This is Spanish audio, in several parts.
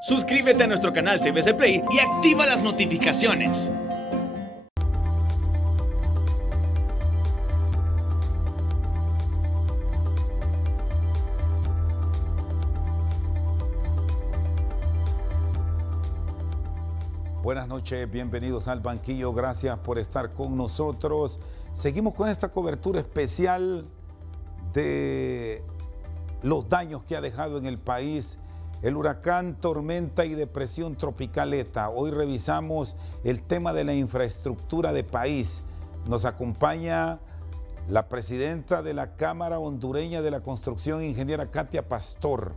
Suscríbete a nuestro canal TVC Play y activa las notificaciones. Buenas noches, bienvenidos al banquillo, gracias por estar con nosotros. Seguimos con esta cobertura especial de los daños que ha dejado en el país el huracán, tormenta y depresión tropical ETA. Hoy revisamos el tema de la infraestructura de país. Nos acompaña la presidenta de la Cámara Hondureña de la Construcción, ingeniera Katia Pastor.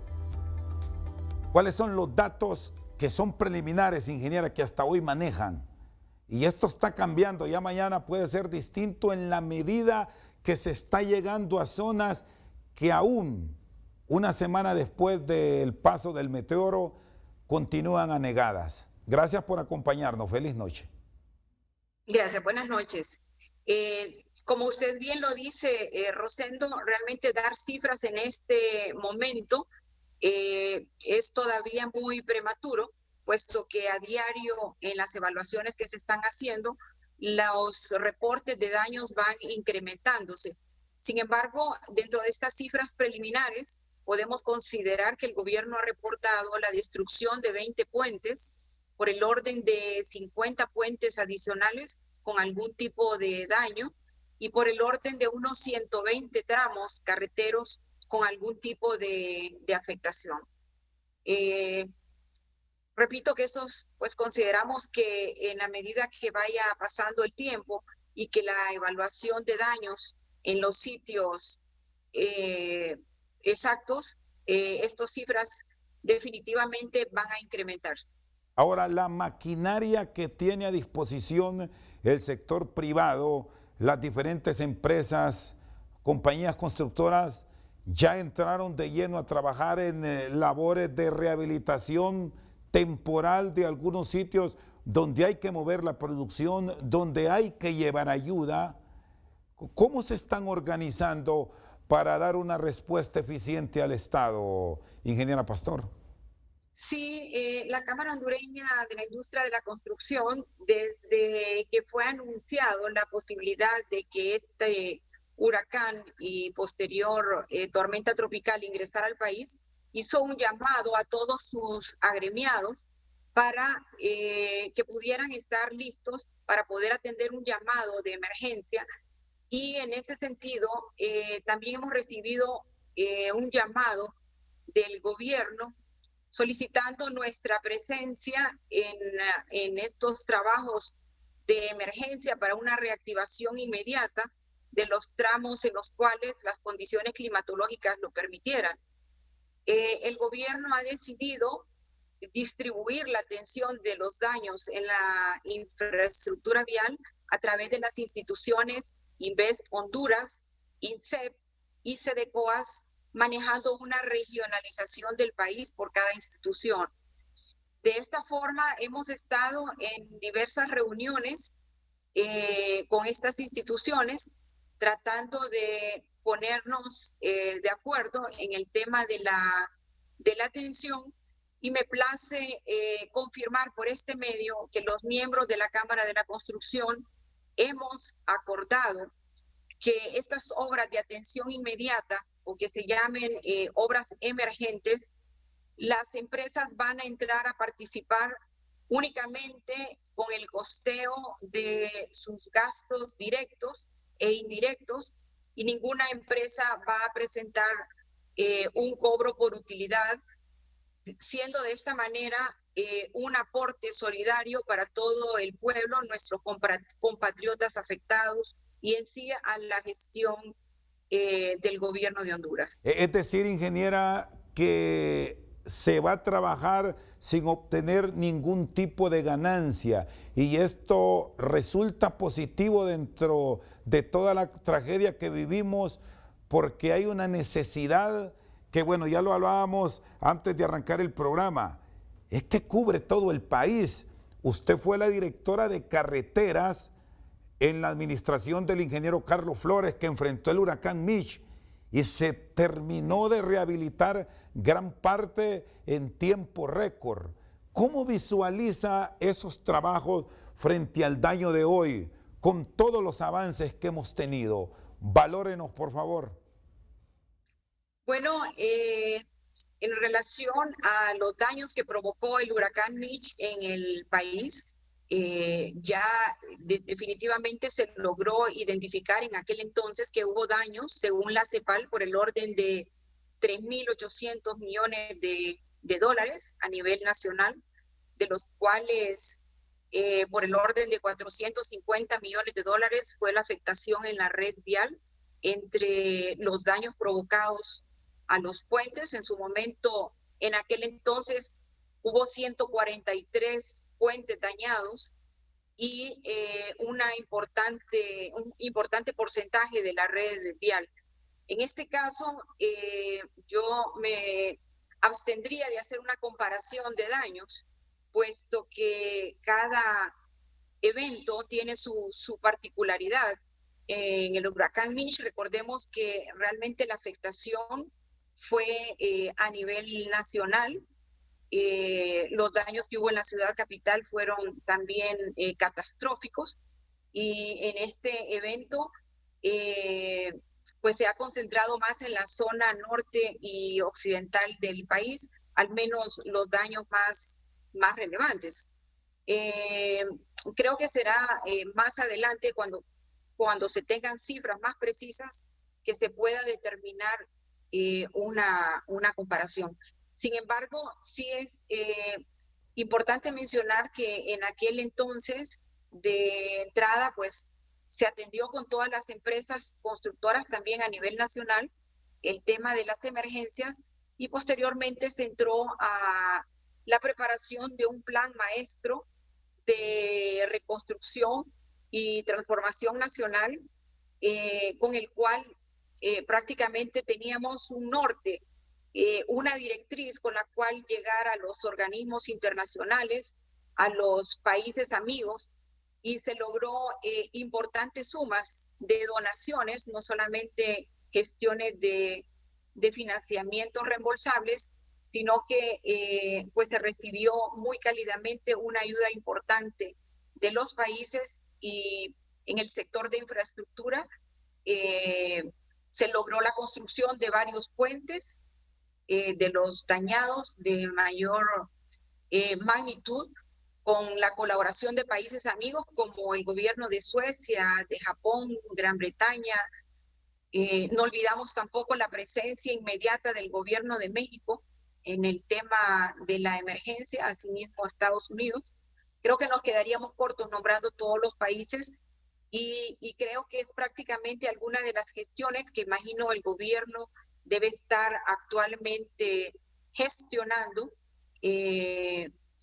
¿Cuáles son los datos que son preliminares, ingeniera, que hasta hoy manejan? Y esto está cambiando, ya mañana puede ser distinto en la medida que se está llegando a zonas que aún una semana después del paso del meteoro continúan anegadas. Gracias por acompañarnos, feliz noche. Gracias, buenas noches. Como usted bien lo dice, Rosendo, realmente dar cifras en este momento es todavía muy prematuro, puesto que a diario en las evaluaciones que se están haciendo, los reportes de daños van incrementándose. Sin embargo, dentro de estas cifras preliminares, podemos considerar que el gobierno ha reportado la destrucción de 20 puentes, por el orden de 50 puentes adicionales con algún tipo de daño, y por el orden de unos 120 tramos carreteros con algún tipo de afectación. Repito que estos, pues consideramos que en la medida que vaya pasando el tiempo y que la evaluación de daños en los sitios exactos, estas cifras definitivamente van a incrementar. Ahora, la maquinaria que tiene a disposición el sector privado, las diferentes empresas, compañías constructoras, ya entraron de lleno a trabajar en labores de rehabilitación temporal de algunos sitios donde hay que mover la producción, donde hay que llevar ayuda. ¿Cómo se están organizando para dar una respuesta eficiente al Estado, ingeniera Pastor? Sí, la Cámara Hondureña de la Industria de la Construcción, desde que fue anunciado la posibilidad de que este huracán y posterior tormenta tropical ingresara al país, hizo un llamado a todos sus agremiados para que pudieran estar listos para poder atender un llamado de emergencia. Y en ese sentido, también hemos recibido un llamado del gobierno solicitando nuestra presencia en estos trabajos de emergencia para una reactivación inmediata de los tramos en los cuales las condiciones climatológicas lo permitieran. El gobierno ha decidido distribuir la atención de los daños en la infraestructura vial a través de las instituciones Invest Honduras, INSEP y SEDECOAS, manejando una regionalización del país por cada institución. De esta forma, hemos estado en diversas reuniones con estas instituciones, tratando de ponernos de acuerdo en el tema de la atención, y me place confirmar por este medio que los miembros de la Cámara de la Construcción hemos acordado que estas obras de atención inmediata, o que se llamen obras emergentes, las empresas van a entrar a participar únicamente con el costeo de sus gastos directos e indirectos, y ninguna empresa va a presentar un cobro por utilidad, siendo de esta manera un aporte solidario para todo el pueblo, nuestros compatriotas afectados, y en sí a la gestión del gobierno de Honduras. Es decir, ingeniera, que se va a trabajar sin obtener ningún tipo de ganancia, y esto resulta positivo dentro de toda la tragedia que vivimos, porque hay una necesidad que, bueno, ya lo hablábamos antes de arrancar el programa, es que cubre todo el país. Usted fue la directora de carreteras en la administración del ingeniero Carlos Flores, que enfrentó el huracán Mitch, y se terminó de rehabilitar gran parte en tiempo récord. ¿Cómo visualiza esos trabajos frente al daño de hoy, con todos los avances que hemos tenido? Valórenos, por favor. Bueno, en relación a los daños que provocó el huracán Mitch en el país, ya definitivamente se logró identificar en aquel entonces que hubo daños, según la CEPAL, por el orden de 3.800 millones de dólares a nivel nacional, de los cuales por el orden de 450 millones de dólares fue la afectación en la red vial, entre los daños provocados a los puentes. En su momento, en aquel entonces, hubo 143 puentes dañados y un importante porcentaje de la red vial. En este caso, yo me abstendría de hacer una comparación de daños, puesto que cada evento tiene su particularidad. En el huracán Mitch, recordemos que realmente la afectación fue a nivel nacional. Los daños que hubo en la ciudad capital fueron también catastróficos, y en este evento pues se ha concentrado más en la zona norte y occidental del país, al menos los daños más relevantes. Creo que será más adelante cuando se tengan cifras más precisas que se pueda determinar una comparación. Sin embargo, sí es importante mencionar que en aquel entonces, de entrada, pues se atendió con todas las empresas constructoras también a nivel nacional el tema de las emergencias, y posteriormente se entró a la preparación de un plan maestro de reconstrucción y transformación nacional, con el cual prácticamente teníamos un norte, una directriz con la cual llegar a los organismos internacionales, a los países amigos, y se logró importantes sumas de donaciones, no solamente gestiones de financiamientos reembolsables, sino que pues se recibió muy cálidamente una ayuda importante de los países, y en el sector de infraestructura se logró la construcción de varios puentes, de los dañados de mayor magnitud, con la colaboración de países amigos como el gobierno de Suecia, de Japón, Gran Bretaña. No olvidamos tampoco la presencia inmediata del gobierno de México en el tema de la emergencia, asimismo Estados Unidos. Creo que nos quedaríamos cortos nombrando todos los países, y creo que es prácticamente alguna de las gestiones que imagino el gobierno debe estar actualmente gestionando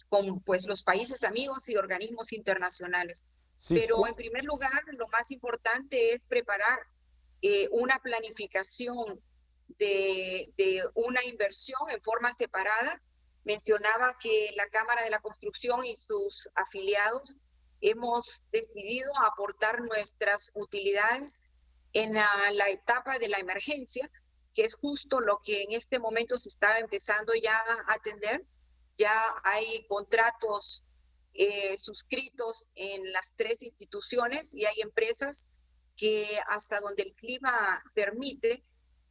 con pues los países amigos y organismos internacionales. Sí, Pero en primer lugar, lo más importante es preparar una planificación de una inversión en forma separada. Mencionaba que la Cámara de la Construcción y sus afiliados hemos decidido aportar nuestras utilidades en la etapa de la emergencia, que es justo lo que en este momento se está empezando ya a atender. Ya hay contratos suscritos en las 3 instituciones, y hay empresas que hasta donde el clima permite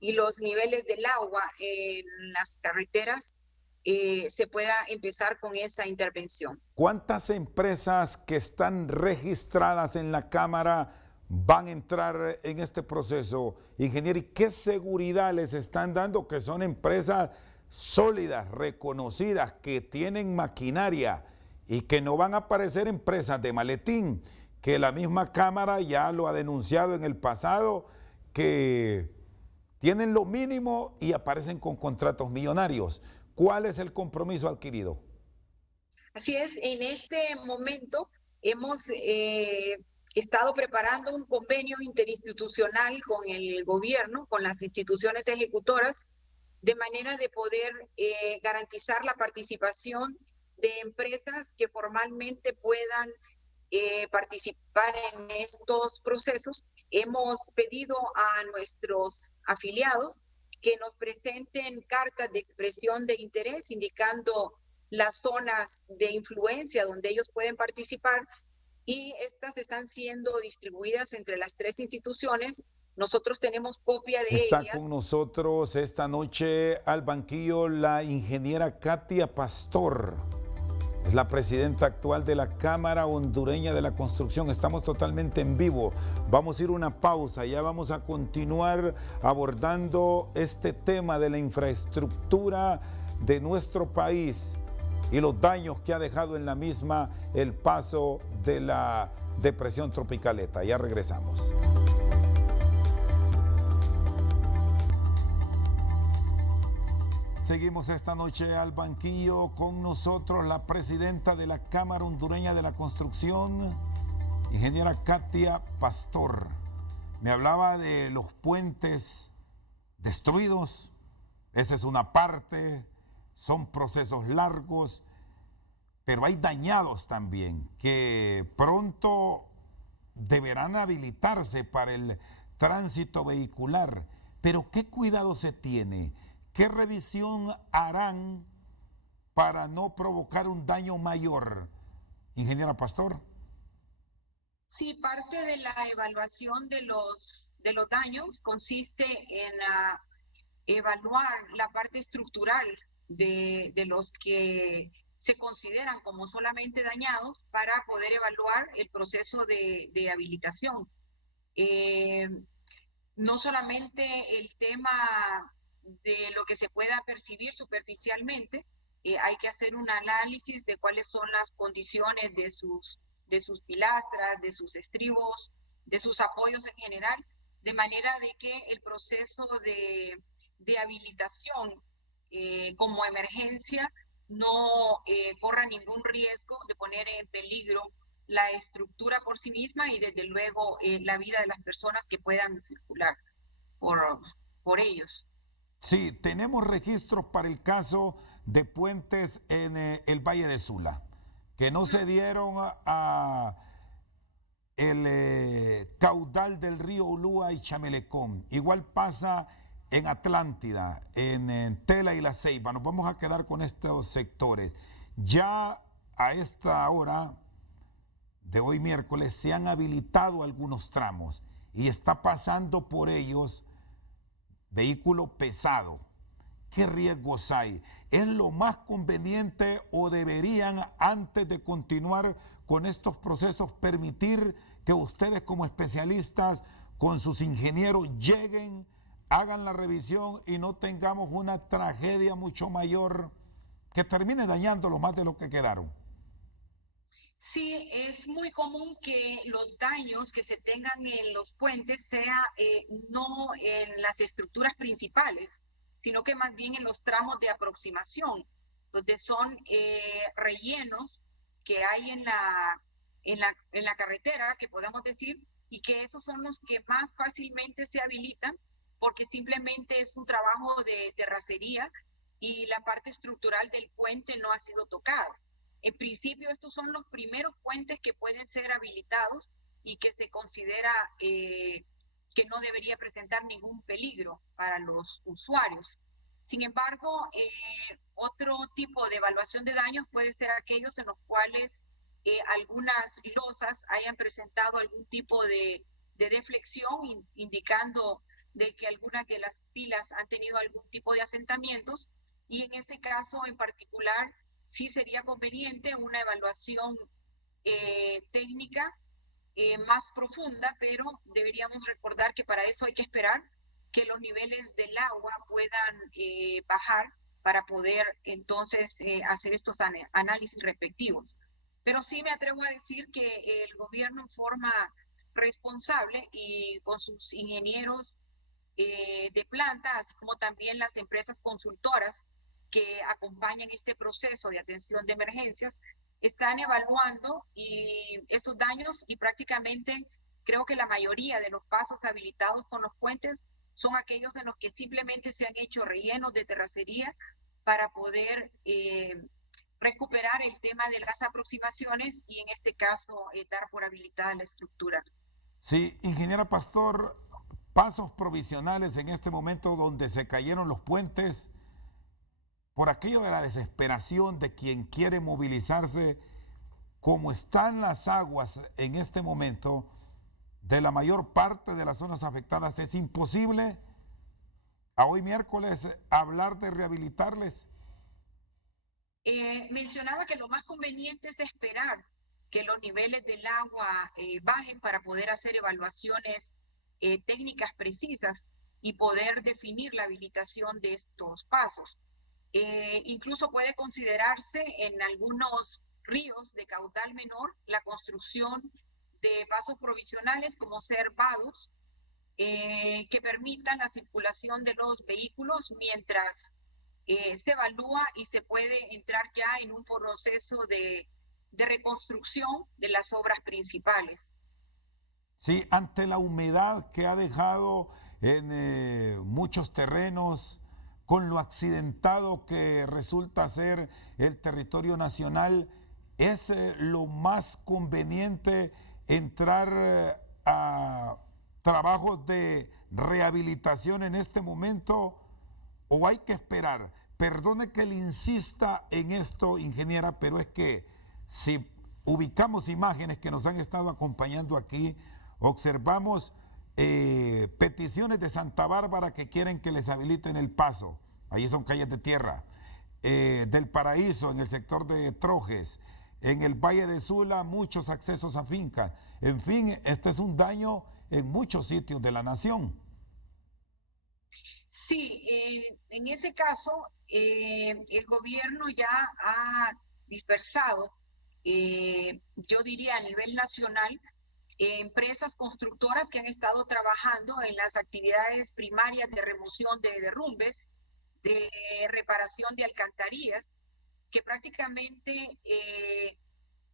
y los niveles del agua en las carreteras se pueda empezar con esa intervención. ¿Cuántas empresas que están registradas en la Cámara van a entrar en este proceso, ingeniero? ¿Y qué seguridad les están dando que son empresas sólidas, reconocidas, que tienen maquinaria y que no van a aparecer empresas de maletín, que la misma Cámara ya lo ha denunciado en el pasado, que tienen lo mínimo y aparecen con contratos millonarios? ¿Cuál es el compromiso adquirido? Así es, en este momento hemos estado preparando un convenio interinstitucional con el gobierno, con las instituciones ejecutoras, de manera de poder garantizar la participación de empresas que formalmente puedan participar en estos procesos, hemos pedido a nuestros afiliados que nos presenten cartas de expresión de interés indicando las zonas de influencia donde ellos pueden participar, y estas están siendo distribuidas entre las 3 instituciones. Nosotros tenemos copia de Está ellas. con nosotros esta noche al banquillo la ingeniera Katia Pastor. Es la presidenta actual de la Cámara Hondureña de la Construcción. Estamos totalmente en vivo. Vamos a ir a una pausa. Ya vamos a continuar abordando este tema de la infraestructura de nuestro país y los daños que ha dejado en la misma el paso de la depresión tropical ETA. Ya regresamos. Seguimos esta noche al banquillo con nosotros la presidenta de la Cámara Hondureña de la Construcción, ingeniera Katia Pastor. Me hablaba de los puentes destruidos. Esa es una parte, son procesos largos, pero hay dañados también que pronto deberán habilitarse para el tránsito vehicular. Pero ¿qué cuidado se tiene? ¿Qué revisión harán para no provocar un daño mayor? Ingeniera Pastor. Sí, parte de la evaluación de los daños consiste en evaluar la parte estructural de los que se consideran como solamente dañados para poder evaluar el proceso de habilitación. No solamente el tema de lo que se pueda percibir superficialmente, hay que hacer un análisis de cuáles son las condiciones de sus pilastras, de sus estribos, de sus apoyos en general, de manera de que el proceso de habilitación como emergencia no corra ningún riesgo de poner en peligro la estructura por sí misma y desde luego la vida de las personas que puedan circular por ellos. Sí, tenemos registros para el caso de puentes en el Valle de Sula, que no se dieron a el caudal del río Ulúa y Chamelecón. Igual pasa en Atlántida, en Tela y La Ceiba. Nos vamos a quedar con estos sectores. Ya a esta hora de hoy miércoles se han habilitado algunos tramos y está pasando por ellos vehículo pesado. ¿Qué riesgos hay? ¿Es lo más conveniente o deberían, antes de continuar con estos procesos, permitir que ustedes como especialistas con sus ingenieros lleguen, hagan la revisión y no tengamos una tragedia mucho mayor que termine dañándolo más de lo que quedaron? Sí, es muy común que los daños que se tengan en los puentes sea no en las estructuras principales, sino que más bien en los tramos de aproximación, donde son rellenos que hay en la carretera, que podemos decir, y que esos son los que más fácilmente se habilitan, porque simplemente es un trabajo de terracería y la parte estructural del puente no ha sido tocada. En principio, estos son los primeros puentes que pueden ser habilitados y que se considera que no debería presentar ningún peligro para los usuarios. Sin embargo, otro tipo de evaluación de daños puede ser aquellos en los cuales algunas losas hayan presentado algún tipo de deflexión, indicando de que algunas de las pilas han tenido algún tipo de asentamientos, y en este caso en particular sí sería conveniente una evaluación técnica más profunda, pero deberíamos recordar que para eso hay que esperar que los niveles del agua puedan bajar para poder entonces hacer estos análisis respectivos. Pero sí me atrevo a decir que el gobierno en forma responsable y con sus ingenieros de planta, así como también las empresas consultoras que acompañan este proceso de atención de emergencias, están evaluando y estos daños, y prácticamente creo que la mayoría de los pasos habilitados con los puentes son aquellos en los que simplemente se han hecho rellenos de terracería para poder recuperar el tema de las aproximaciones y en este caso dar por habilitada la estructura. Sí, ingeniera Pastor, pasos provisionales en este momento donde se cayeron los puentes por aquello de la desesperación de quien quiere movilizarse, como están las aguas en este momento de la mayor parte de las zonas afectadas, es imposible a hoy miércoles hablar de rehabilitarles. Mencionaba que lo más conveniente es esperar que los niveles del agua bajen para poder hacer evaluaciones técnicas precisas y poder definir la habilitación de estos pasos. Incluso puede considerarse en algunos ríos de caudal menor la construcción de pasos provisionales como ser vados que permitan la circulación de los vehículos mientras se evalúa y se puede entrar ya en un proceso de reconstrucción de las obras principales. Sí, ante la humedad que ha dejado en muchos terrenos, con lo accidentado que resulta ser el territorio nacional, ¿es lo más conveniente entrar a trabajos de rehabilitación en este momento o hay que esperar? Perdone que le insista en esto, ingeniera, pero es que si ubicamos imágenes que nos han estado acompañando aquí, observamos peticiones de Santa Bárbara que quieren que les habiliten el paso. Ahí son calles de tierra. Del Paraíso, en el sector de Trojes. En el Valle de Sula, muchos accesos a fincas. En fin, este es un daño en muchos sitios de la nación. Sí, en ese caso, el gobierno ya ha dispersado, yo diría a nivel nacional, empresas constructoras que han estado trabajando en las actividades primarias de remoción de derrumbes, de reparación de alcantarillas, que prácticamente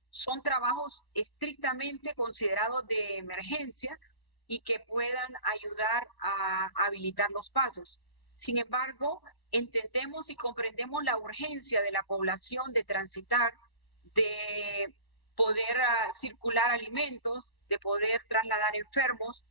son trabajos estrictamente considerados de emergencia y que puedan ayudar a habilitar los pasos. Sin embargo, entendemos y comprendemos la urgencia de la población de transitar, de poder circular alimentos, de poder trasladar enfermos,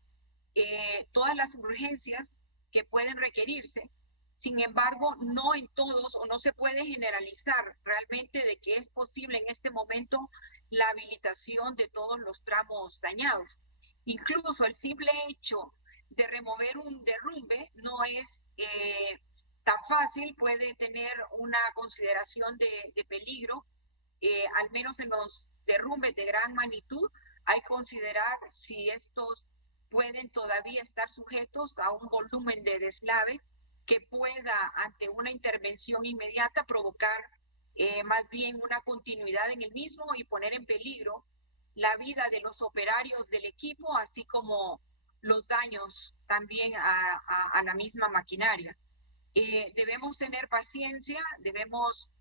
todas las urgencias que pueden requerirse. Sin embargo, no en todos o no se puede generalizar realmente de que es posible en este momento la habilitación de todos los tramos dañados. Incluso el simple hecho de remover un derrumbe no es tan fácil, puede tener una consideración de peligro, al menos en los derrumbes de gran magnitud, hay que considerar si estos pueden todavía estar sujetos a un volumen de deslave que pueda, ante una intervención inmediata, provocar más bien una continuidad en el mismo y poner en peligro la vida de los operarios del equipo, así como los daños también a la misma maquinaria. Debemos tener paciencia, debemos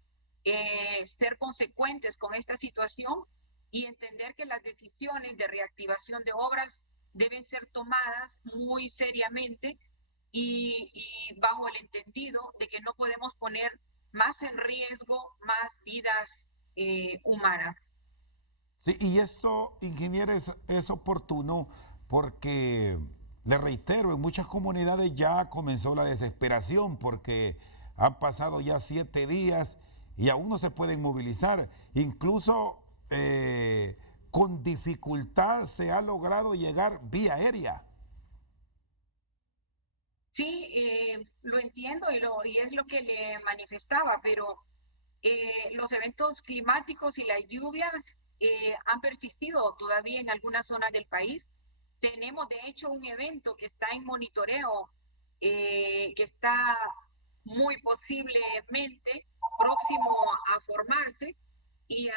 ser consecuentes con esta situación y entender que las decisiones de reactivación de obras deben ser tomadas muy seriamente y bajo el entendido de que no podemos poner más en riesgo más vidas humanas. Sí, y esto, ingeniero, es oportuno porque, le reitero, en muchas comunidades ya comenzó la desesperación porque han pasado ya 7 días y aún no se pueden movilizar. Incluso con dificultad se ha logrado llegar vía aérea. Sí, lo entiendo y es lo que le manifestaba, pero los eventos climáticos y las lluvias han persistido todavía en algunas zonas del país. Tenemos, de hecho, un evento que está en monitoreo, que está muy posiblemente próximo a formarse y a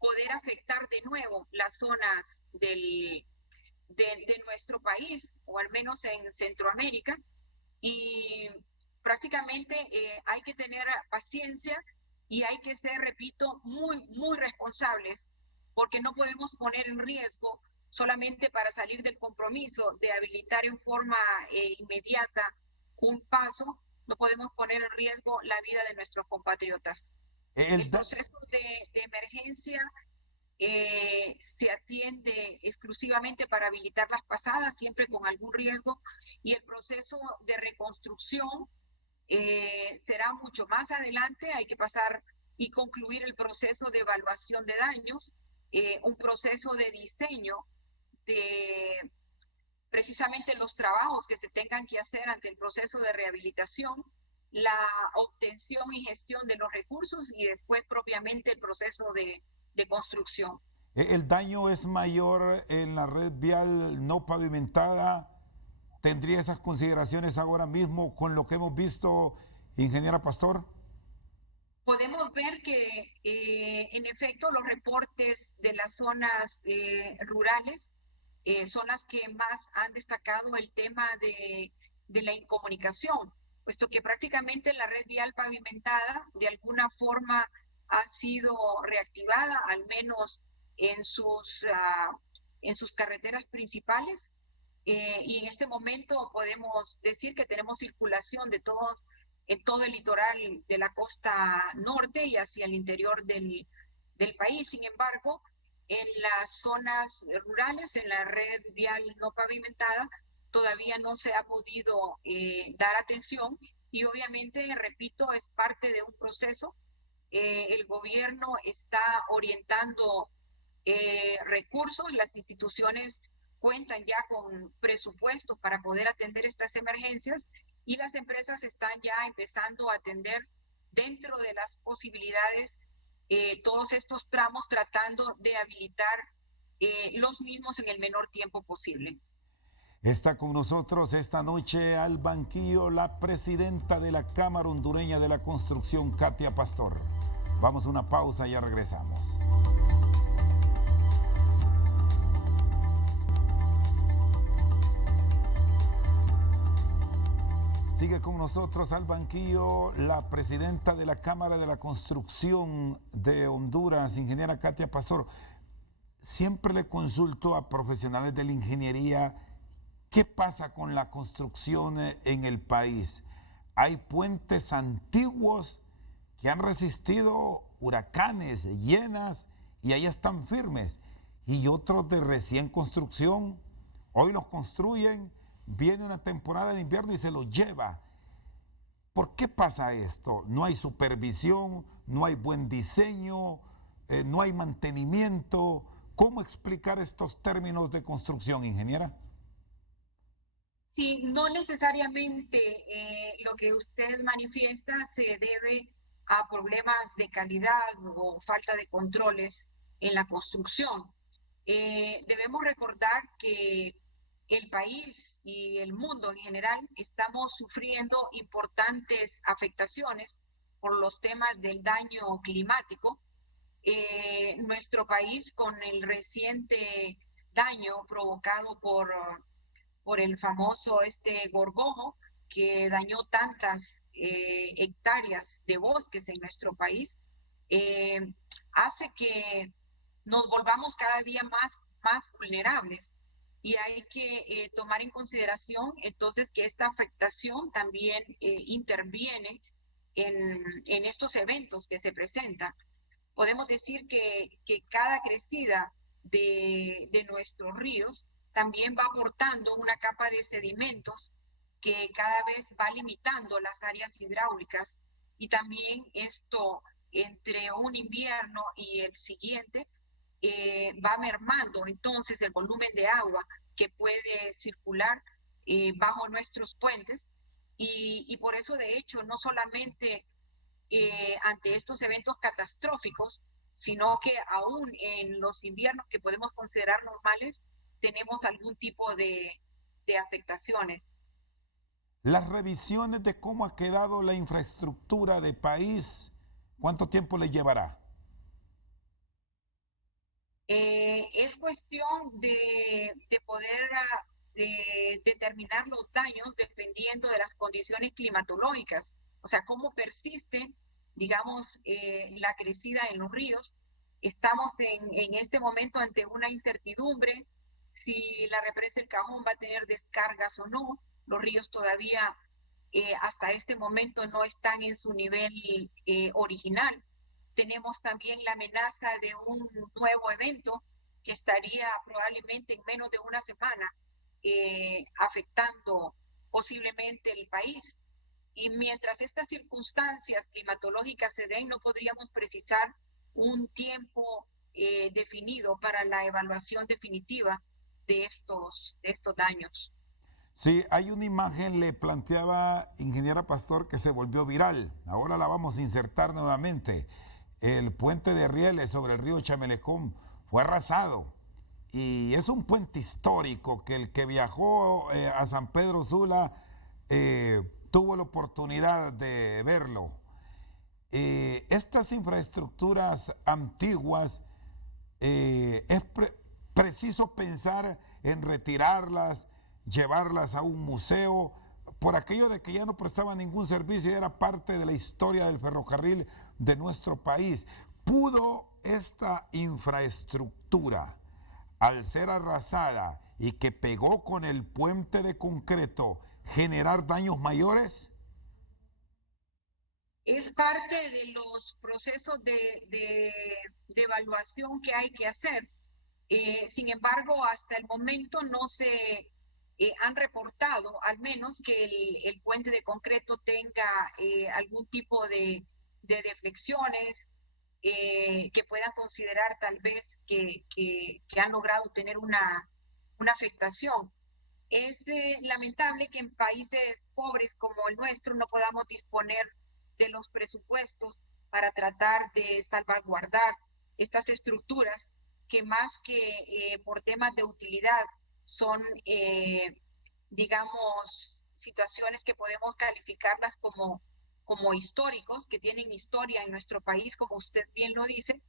poder afectar de nuevo las zonas de nuestro país, o al menos en Centroamérica, y prácticamente hay que tener paciencia y hay que ser, repito, muy responsables, porque no podemos poner en riesgo solamente para salir del compromiso de habilitar en forma inmediata un paso, no podemos poner en riesgo la vida de nuestros compatriotas. El El da- proceso de emergencia se atiende exclusivamente para habilitar las pasadas, siempre con algún riesgo, y el proceso de reconstrucción será mucho más adelante. Hay que pasar y concluir el proceso de evaluación de daños, un proceso de diseño de precisamente los trabajos que se tengan que hacer ante el proceso de rehabilitación, la obtención y gestión de los recursos y después propiamente el proceso de construcción. ¿El daño es mayor en la red vial no pavimentada? ¿Tendría esas consideraciones ahora mismo con lo que hemos visto, ingeniera Pastor? Podemos ver que en efecto los reportes de las zonas rurales son las que más han destacado el tema de la incomunicación, puesto que prácticamente la red vial pavimentada de alguna forma ha sido reactivada, al menos en sus carreteras principales, y en este momento podemos decir que tenemos circulación de todos en todo el litoral de la costa norte y hacia el interior del país. Sin embargo, en las zonas rurales, en la red vial no pavimentada, todavía no se ha podido dar atención y obviamente, repito, es parte de un proceso. El gobierno está orientando recursos, las instituciones cuentan ya con presupuesto para poder atender estas emergencias y las empresas están ya empezando a atender dentro de las posibilidades todos estos tramos, tratando de habilitar los mismos en el menor tiempo posible. Está con nosotros esta noche al banquillo la presidenta de la Cámara Hondureña de la Construcción, Katia Pastor. Vamos a una pausa y ya regresamos. Sigue con nosotros al banquillo la presidenta de la Cámara de la Construcción de Honduras, ingeniera Katia Pastor. Siempre le consulto a profesionales de la ingeniería qué pasa con la construcción en el país. Hay puentes antiguos que han resistido huracanes, llenas y ahí están firmes. Y otros de recién construcción, hoy los construyen, viene una temporada de invierno y se los lleva. ¿Por qué pasa esto? No hay supervisión, no hay buen diseño, no hay mantenimiento. ¿Cómo explicar estos términos de construcción, ingeniera? Sí, no necesariamente lo que usted manifiesta se debe a problemas de calidad o falta de controles en la construcción. Debemos recordar que el país y el mundo en general estamos sufriendo importantes afectaciones por los temas del daño climático. Nuestro país, con el reciente daño provocado por el famoso gorgojo que dañó tantas hectáreas de bosques en nuestro país, hace que nos volvamos cada día más vulnerables. Y hay que tomar en consideración entonces que esta afectación también interviene en estos eventos que se presentan. Podemos decir que cada crecida de nuestros ríos también va aportando una capa de sedimentos que cada vez va limitando las áreas hidráulicas, y también esto entre un invierno y el siguiente va mermando entonces el volumen de agua que puede circular bajo nuestros puentes, y por eso de hecho no solamente ante estos eventos catastróficos, sino que aún en los inviernos que podemos considerar normales, tenemos algún tipo de afectaciones. Las revisiones de cómo ha quedado la infraestructura de país, ¿cuánto tiempo le llevará? Es cuestión de poder determinar los daños dependiendo de las condiciones climatológicas, o sea, cómo persiste, digamos, la crecida en los ríos. Estamos en este momento ante una incertidumbre si la represa El Cajón va a tener descargas o no. Los ríos todavía hasta este momento no están en su nivel original. Tenemos también la amenaza de un nuevo evento que estaría probablemente en menos de una semana afectando posiblemente el país. Y mientras estas circunstancias climatológicas se den, no podríamos precisar un tiempo definido para la evaluación definitiva de estos daños. Sí, hay una imagen, le planteaba ingeniera Pastor, que se volvió viral. Ahora la vamos a insertar nuevamente. El puente de rieles sobre el río Chamelecón fue arrasado. Y es un puente histórico que el que viajó a San Pedro Sula tuvo la oportunidad de verlo. Estas infraestructuras antiguas, preciso pensar en retirarlas, llevarlas a un museo, por aquello de que ya no prestaba ningún servicio y era parte de la historia del ferrocarril de nuestro país. ¿Pudo esta infraestructura, al ser arrasada y que pegó con el puente de concreto, generar daños mayores? Es parte de los procesos de evaluación que hay que hacer. Sin embargo, hasta el momento no se han reportado, al menos que el puente de concreto tenga algún tipo de deflexiones que puedan considerar tal vez que han logrado tener una afectación. Es lamentable que en países pobres como el nuestro no podamos disponer de los presupuestos para tratar de salvaguardar estas estructuras que más que por temas de utilidad son, digamos, situaciones que podemos calificarlas como históricos, que tienen historia en nuestro país, como usted bien lo dice,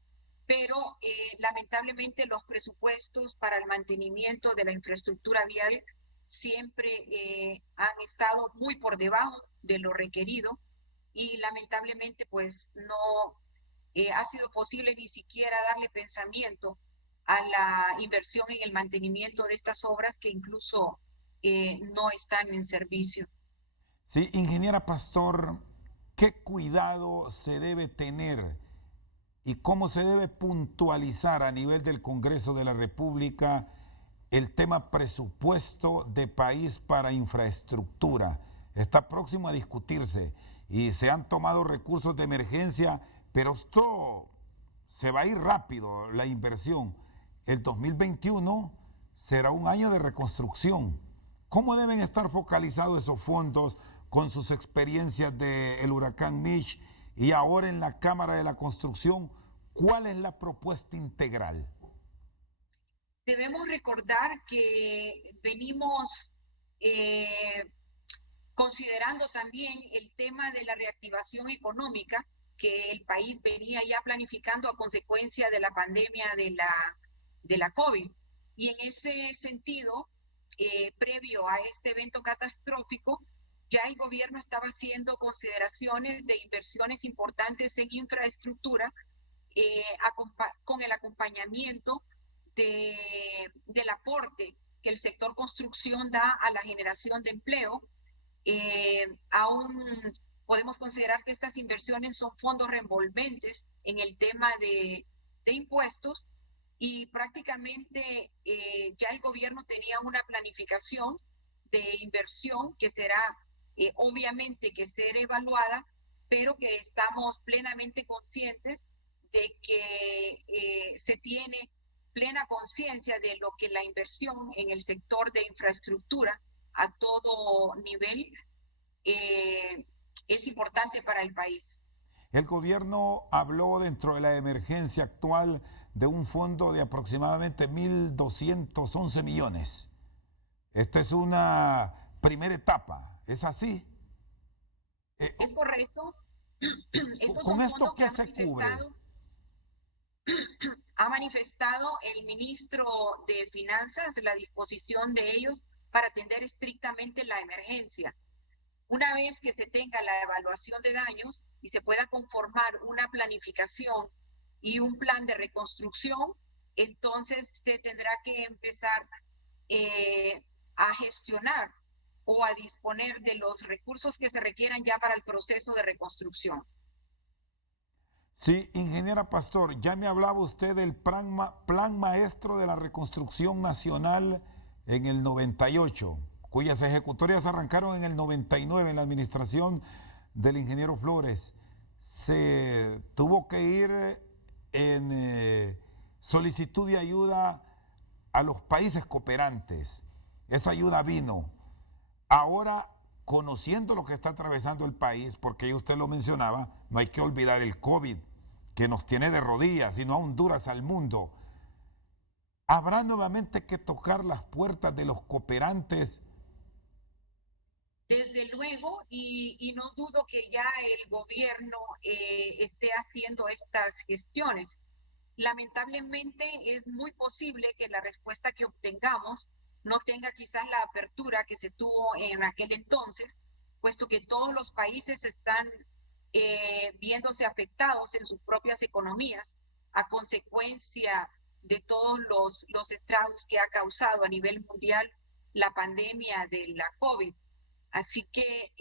pero lamentablemente los presupuestos para el mantenimiento de la infraestructura vial siempre han estado muy por debajo de lo requerido y lamentablemente pues no ha sido posible ni siquiera darle pensamiento a la inversión en el mantenimiento de estas obras que incluso no están en servicio. Sí, ingeniera Pastor, ¿qué cuidado se debe tener y cómo se debe puntualizar a nivel del Congreso de la República el tema presupuesto de país para infraestructura? Está próximo a discutirse y se han tomado recursos de emergencia, pero esto se va a ir rápido, la inversión. El 2021 será un año de reconstrucción. ¿Cómo deben estar focalizados esos fondos con sus experiencias del huracán Mitch y ahora en la Cámara de la Construcción? ¿Cuál es la propuesta integral? Debemos recordar que venimos considerando también el tema de la reactivación económica que el país venía ya planificando a consecuencia de la pandemia de la COVID. Y en ese sentido, previo a este evento catastrófico, ya el gobierno estaba haciendo consideraciones de inversiones importantes en infraestructura con el acompañamiento del aporte que el sector construcción da a la generación de empleo. Aún podemos considerar que estas inversiones son fondos revolventes en el tema de impuestos y prácticamente ya el gobierno tenía una planificación de inversión que será obviamente que ser evaluada, pero que estamos plenamente conscientes de que se tiene plena conciencia de lo que la inversión en el sector de infraestructura a todo nivel es importante para el país. El gobierno habló dentro de la emergencia actual de un fondo de aproximadamente 1.211 millones. Esta es una primera etapa, ¿es así? Es correcto. Estos ¿Con son esto fondos qué se cubre? Ha manifestado el ministro de Finanzas la disposición de ellos para atender estrictamente la emergencia. Una vez que se tenga la evaluación de daños y se pueda conformar una planificación y un plan de reconstrucción, entonces se tendrá que empezar a gestionar o a disponer de los recursos que se requieran ya para el proceso de reconstrucción. Sí, ingeniera Pastor, ya me hablaba usted del plan maestro de la reconstrucción nacional en el 98, cuyas ejecutorias arrancaron en el 99 en la administración del ingeniero Flores. Se tuvo que ir en solicitud de ayuda a los países cooperantes. Esa ayuda vino. Ahora, conociendo lo que está atravesando el país, porque ya usted lo mencionaba, no hay que olvidar el COVID, que nos tiene de rodillas, y no a Honduras, al mundo. ¿Habrá nuevamente que tocar las puertas de los cooperantes? Desde luego, y no dudo que ya el gobierno esté haciendo estas gestiones. Lamentablemente es muy posible que la respuesta que obtengamos no tenga quizás la apertura que se tuvo en aquel entonces, puesto que todos los países están viéndose afectados en sus propias economías a consecuencia de todos los estragos que ha causado a nivel mundial la pandemia de la COVID. Así que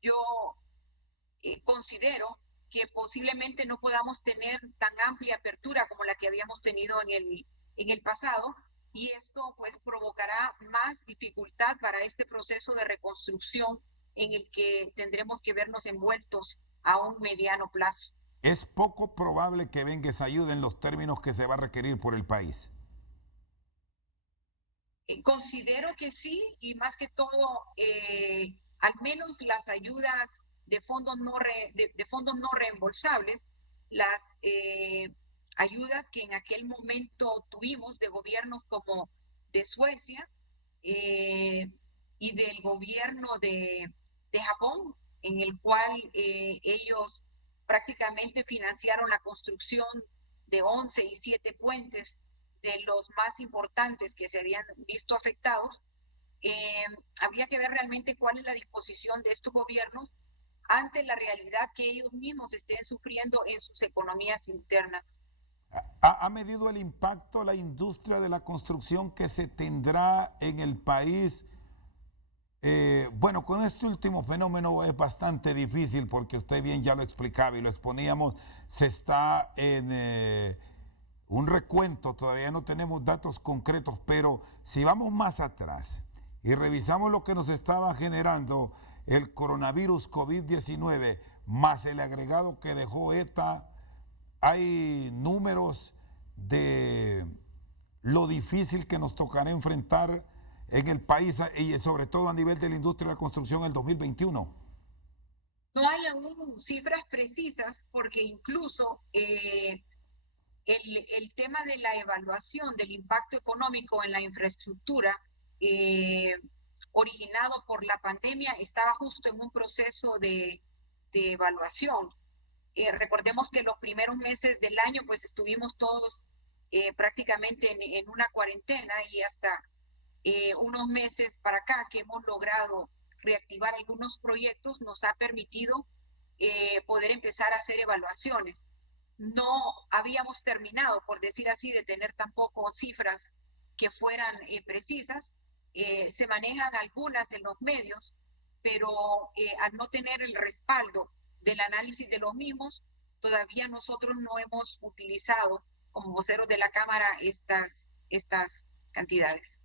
yo considero que posiblemente no podamos tener tan amplia apertura como la que habíamos tenido en el pasado, y esto pues provocará más dificultad para este proceso de reconstrucción en el que tendremos que vernos envueltos a un mediano plazo. Es poco probable que venga esa ayuda en los términos que se va a requerir por el país. Considero que sí, y más que todo, al menos las ayudas de fondos no reembolsables, las ayudas que en aquel momento tuvimos de gobiernos como de Suecia y del gobierno de Japón, en el cual ellos prácticamente financiaron la construcción de 11 y 7 puentes de los más importantes que se habían visto afectados. Habría que ver realmente cuál es la disposición de estos gobiernos ante la realidad que ellos mismos estén sufriendo en sus economías internas. ¿Ha medido el impacto la industria de la construcción que se tendrá en el país? Bueno, con este último fenómeno es bastante difícil porque usted bien ya lo explicaba y lo exponíamos, se está en un recuento, todavía no tenemos datos concretos, pero si vamos más atrás y revisamos lo que nos estaba generando el coronavirus COVID-19, más el agregado que dejó ETA, hay números de lo difícil que nos tocará enfrentar en el país y sobre todo a nivel de la industria de la construcción en el 2021. No hay aún cifras precisas porque incluso el tema de la evaluación del impacto económico en la infraestructura originado por la pandemia estaba justo en un proceso de evaluación. Recordemos que los primeros meses del año pues estuvimos todos prácticamente en una cuarentena, y hasta unos meses para acá que hemos logrado reactivar algunos proyectos nos ha permitido poder empezar a hacer evaluaciones. No habíamos terminado, por decir así, de tener tampoco cifras que fueran precisas. Se manejan algunas en los medios, pero al no tener el respaldo del análisis de los mismos, todavía nosotros no hemos utilizado como voceros de la Cámara estas cantidades.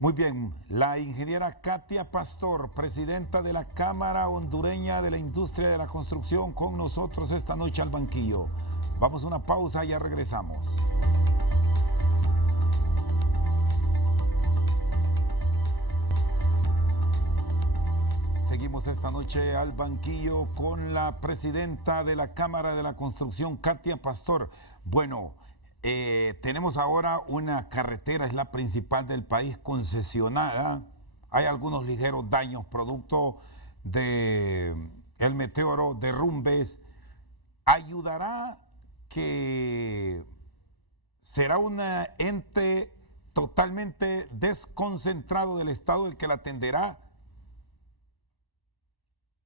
Muy bien, la ingeniera Katia Pastor, presidenta de la Cámara Hondureña de la Industria de la Construcción, con nosotros esta noche al banquillo. Vamos a una pausa y ya regresamos. Seguimos esta noche al banquillo con la presidenta de la Cámara de la Construcción, Katia Pastor. Bueno, tenemos ahora una carretera, es la principal del país, concesionada. Hay algunos ligeros daños producto del meteoro, derrumbes. ¿Ayudará que será un ente totalmente desconcentrado del Estado el que la atenderá?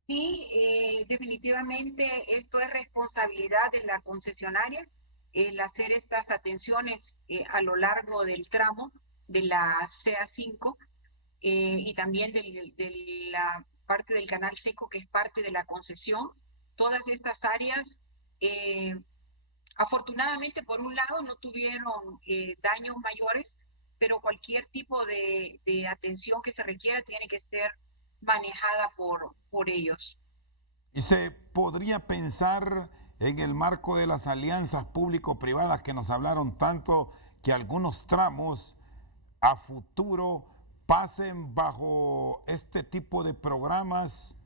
Sí, definitivamente esto es responsabilidad de la concesionaria, el hacer estas atenciones a lo largo del tramo de la CA5 y también de la parte del canal seco que es parte de la concesión. Todas estas áreas Afortunadamente, por un lado, no tuvieron daños mayores, pero cualquier tipo de atención que se requiera tiene que ser manejada por ellos. Y se podría pensar en el marco de las alianzas público-privadas que nos hablaron tanto, que algunos tramos a futuro pasen bajo este tipo de programas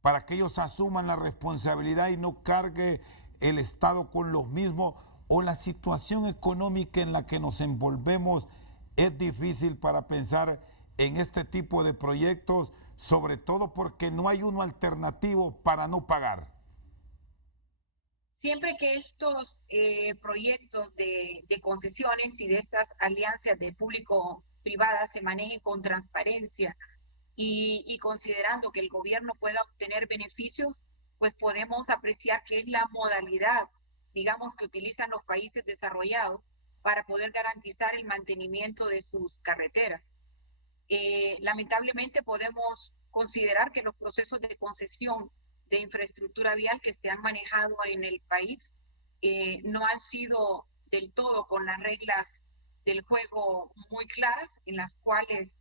para que ellos asuman la responsabilidad y no cargue el Estado con los mismos, o la situación económica en la que nos envolvemos es difícil para pensar en este tipo de proyectos, sobre todo porque no hay uno alternativo para no pagar. Siempre que estos proyectos de concesiones y de estas alianzas de público-privadas se manejen con transparencia y considerando que el gobierno pueda obtener beneficios, pues podemos apreciar que es la modalidad, digamos, que utilizan los países desarrollados para poder garantizar el mantenimiento de sus carreteras. Lamentablemente podemos considerar que los procesos de concesión de infraestructura vial que se han manejado en el país no han sido del todo con las reglas del juego muy claras, en las cuales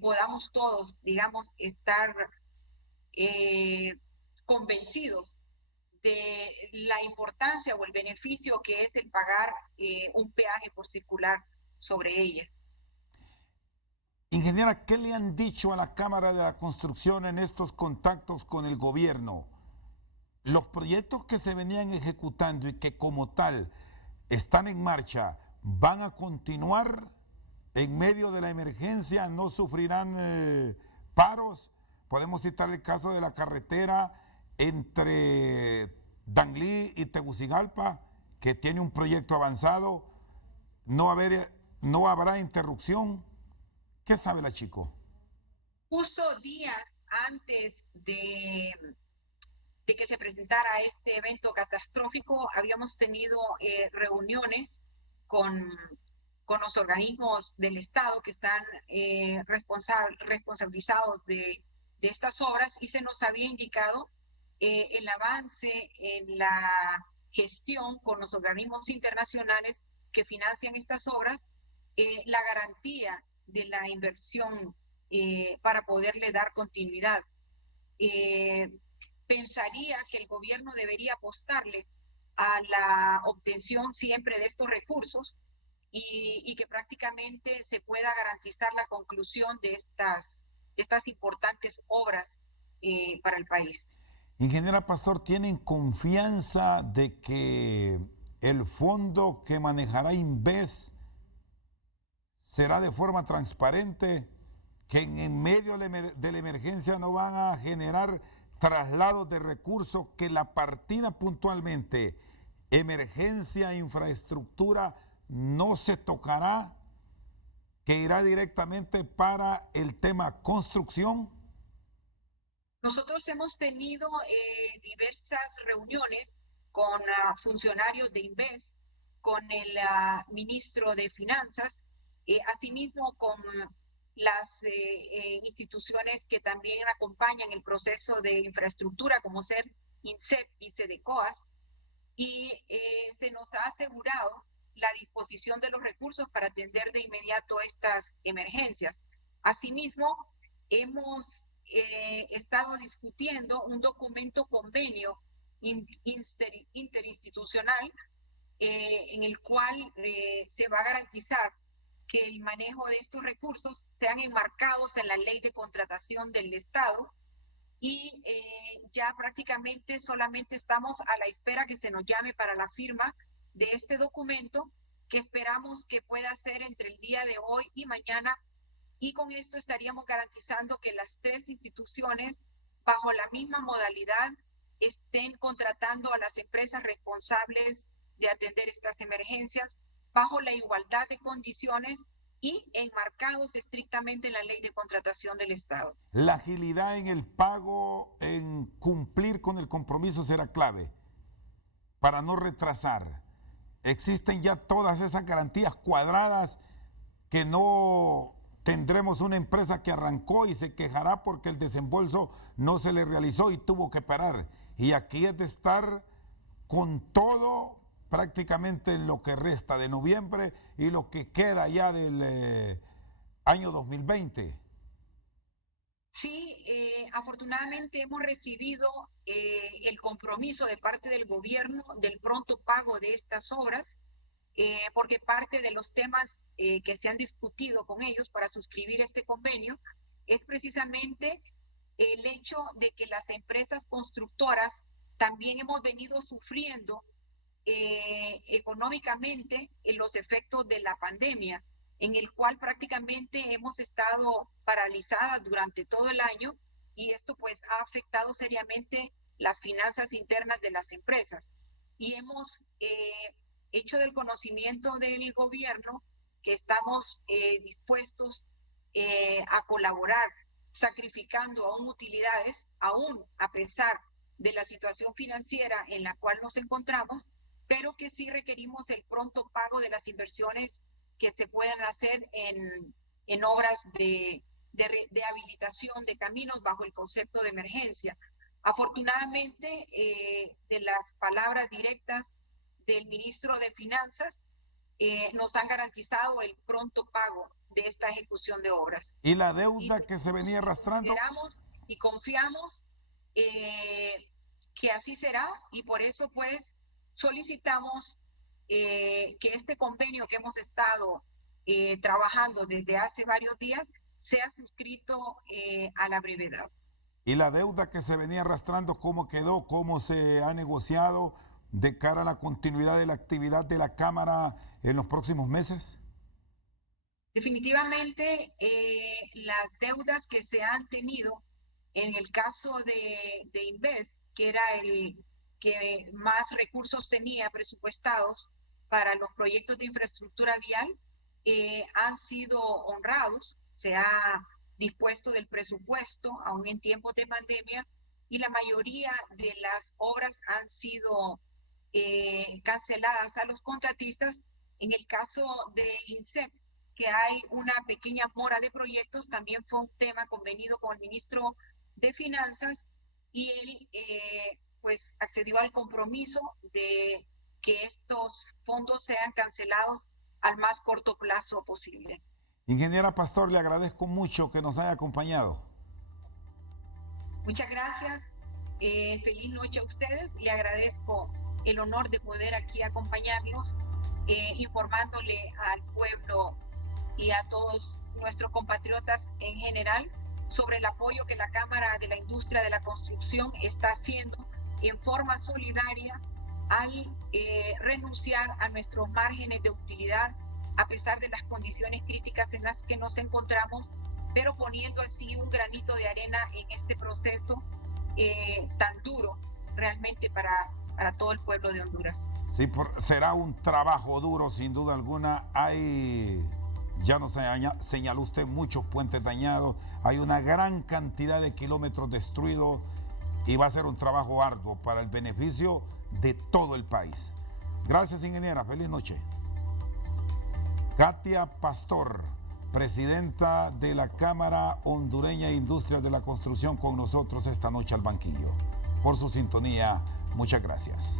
podamos todos, digamos, estar convencidos de la importancia o el beneficio que es el pagar un peaje por circular sobre ellas. Ingeniera, ¿qué le han dicho a la Cámara de la Construcción en estos contactos con el gobierno? Los proyectos que se venían ejecutando y que como tal están en marcha, ¿van a continuar en medio de la emergencia? ¿No sufrirán paros? Podemos citar el caso de la carretera entre Danlí y Tegucigalpa, que tiene un proyecto avanzado. No habrá interrupción. ¿Qué sabe la Chico? Justo días antes de que se presentara este evento catastrófico, habíamos tenido reuniones con los organismos del Estado que están responsabilizados de estas obras, y se nos había indicado el avance en la gestión con los organismos internacionales que financian estas obras, la garantía de la inversión para poderle dar continuidad. Pensaría que el gobierno debería apostarle a la obtención siempre de estos recursos y que prácticamente se pueda garantizar la conclusión de estas importantes obras para el país. Ingeniera Pastor, ¿tienen confianza de que el fondo que manejará Inves será de forma transparente, que en medio de la emergencia no van a generar traslados de recursos, que la partida puntualmente emergencia, infraestructura, no se tocará, que irá directamente para el tema construcción? Nosotros hemos tenido diversas reuniones con funcionarios de Inves, con el ministro de Finanzas, asimismo con las instituciones que también acompañan el proceso de infraestructura, como ser INSEP y SEDECOAS, y se nos ha asegurado la disposición de los recursos para atender de inmediato estas emergencias. Asimismo, hemos estado discutiendo un documento convenio interinstitucional en el cual se va a garantizar que el manejo de estos recursos sean enmarcados en la ley de contratación del Estado, y ya prácticamente solamente estamos a la espera que se nos llame para la firma de este documento, que esperamos que pueda ser entre el día de hoy y mañana, y con esto estaríamos garantizando que las tres instituciones, bajo la misma modalidad, estén contratando a las empresas responsables de atender estas emergencias bajo la igualdad de condiciones y enmarcados estrictamente en la ley de contratación del Estado. La agilidad en el pago, en cumplir con el compromiso, será clave para no retrasar. Existen ya todas esas garantías cuadradas, que no tendremos una empresa que arrancó y se quejará porque el desembolso no se le realizó y tuvo que parar. Y aquí es de estar con todo prácticamente lo que resta de noviembre y lo que queda ya del año 2020. Sí, afortunadamente hemos recibido el compromiso de parte del gobierno del pronto pago de estas obras, porque parte de los temas que se han discutido con ellos para suscribir este convenio es precisamente el hecho de que las empresas constructoras también hemos venido sufriendo económicamente los efectos de la pandemia, en el cual prácticamente hemos estado paralizadas durante todo el año, y esto pues ha afectado seriamente las finanzas internas de las empresas. Y hemos hecho del conocimiento del gobierno que estamos dispuestos a colaborar, sacrificando aún utilidades, aún a pesar de la situación financiera en la cual nos encontramos, pero que sí requerimos el pronto pago de las inversiones que se puedan hacer en obras de habilitación de caminos bajo el concepto de emergencia. Afortunadamente, de las palabras directas del ministro de Finanzas, nos han garantizado el pronto pago de esta ejecución de obras. ¿Y la deuda que se venía arrastrando? Esperamos y confiamos que así será, y por eso pues solicitamos que este convenio que hemos estado trabajando desde hace varios días sea suscrito a la brevedad. ¿Y la deuda que se venía arrastrando, cómo quedó? ¿Cómo se ha negociado de cara a la continuidad de la actividad de la Cámara en los próximos meses? Definitivamente, las deudas que se han tenido en el caso de Invest, que era el que más recursos tenía presupuestados para los proyectos de infraestructura vial, han sido honrados. Se ha dispuesto del presupuesto aún en tiempos de pandemia, y la mayoría de las obras han sido canceladas a los contratistas. En el caso de INSEP, que hay una pequeña mora de proyectos, también fue un tema convenido con el ministro de Finanzas, y él pues accedió al compromiso de que estos fondos sean cancelados al más corto plazo posible. Ingeniera Pastor, le agradezco mucho que nos haya acompañado. Muchas gracias. Feliz noche a ustedes. Le agradezco el honor de poder aquí acompañarlos, informándole al pueblo y a todos nuestros compatriotas en general sobre el apoyo que la Cámara de la Industria de la Construcción está haciendo en forma solidaria al renunciar a nuestros márgenes de utilidad, a pesar de las condiciones críticas en las que nos encontramos, pero poniendo así un granito de arena en este proceso tan duro realmente para todo el pueblo de Honduras. Sí, será un trabajo duro, sin duda alguna. Ya nos señaló usted, muchos puentes dañados, hay una gran cantidad de kilómetros destruidos, y va a ser un trabajo arduo para el beneficio de todo el país. Gracias, ingeniera. Feliz noche. Katia Pastor, presidenta de la Cámara Hondureña de Industrias de la Construcción, con nosotros esta noche al banquillo. Por su sintonía, muchas gracias.